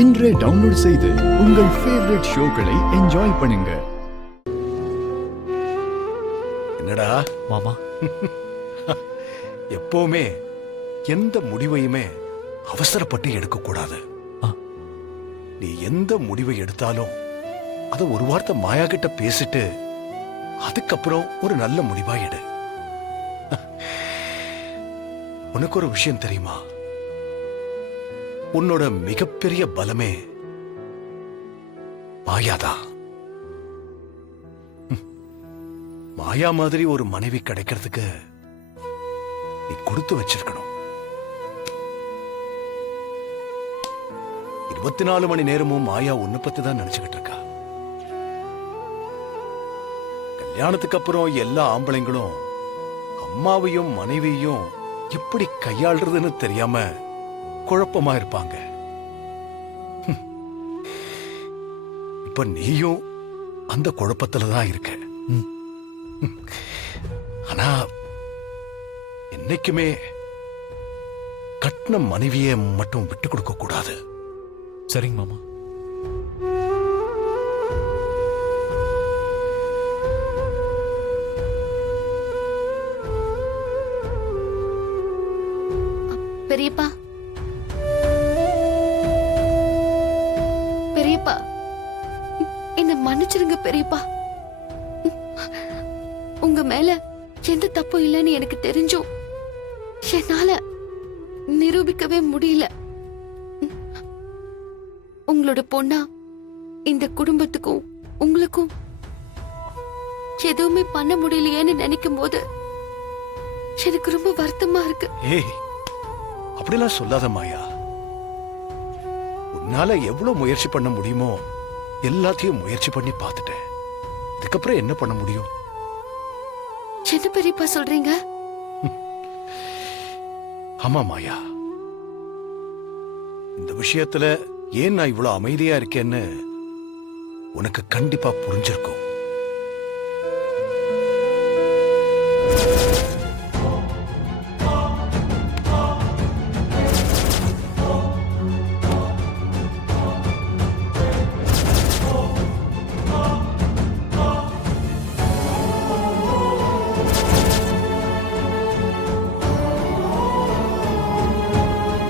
இன்றே டவுன்லோட் செய்து உங்கள் ஃபேவரட் ஷோக்களை என்ஜாய் பண்ணுங்க. என்னடா மாமா, எப்பவுமே எந்த முடிவையுமே அவசரப்பட்டு எடுக்க கூடாது. நீ எந்த முடிவை எடுத்தாலும் அதை ஒரு வார்த்தை மாயா கிட்ட பேசிட்டு அதுக்கப்புறம் ஒரு நல்ல முடிவா எடு. உனக்கு ஒரு விஷயம் தெரியுமா? உன்னோட மிகப்பெரிய பலமே மாயாதான். மாயா மாதிரி ஒரு மனைவி கிடைக்கிறதுக்கு நீ கொடுத்து வச்சிருக்கணும். 24 மணி நேரமும் மாயா உன்னை பத்தி தான் நினைச்சுக்கிட்டு இருக்கா. கல்யாணத்துக்கு அப்புறம் எல்லா ஆம்பளைங்களும் அம்மாவையும் மனைவியையும் எப்படி கையாளுறதுன்னு தெரியாம குழப்பமா இருப்பாங்க. இப்ப நீயும் அந்த குழப்பத்துலதான் இருக்க. ஆனா என்னைக்குமே கட்டின மனைவியை மட்டும் விட்டு கொடுக்க கூடாது. சரிங்க மாமா. பெரியப்பா, பெரியப்பா, என்ன மன்னிச்சிருங்க பெரியப்பா. உங்க மேல எந்த தப்பும் இல்லைன்னு எனக்கு தெரிஞ்சும் என்னால நிரூபிக்கவே முடியல. உங்களோட பொண்ணா இந்த குடும்பத்துக்கும் உங்களுக்கும் எதுவுமே பண்ண முடியலையேன்னு நினைக்கும் போது எனக்கு ரொம்ப வருத்தமா இருக்கு. ஏய், அப்படிலாம் சொல்லாத மாயா. உன்னால எவ்வளவு முயற்சி பண்ண முடியுமோ எல்லாத்தையும் முயற்சி பண்ணி பார்த்துட்டேன். இதுக்கப்புறம் என்ன பண்ண முடியும்? என்ன பெரியப்பா சொல்றீங்க? ஆமா மாயா, இந்த விஷயத்துல ஏன் நான் இவ்வளவு அமைதியா இருக்கேன்னு உனக்கு கண்டிப்பா புரிஞ்சிருக்கும்.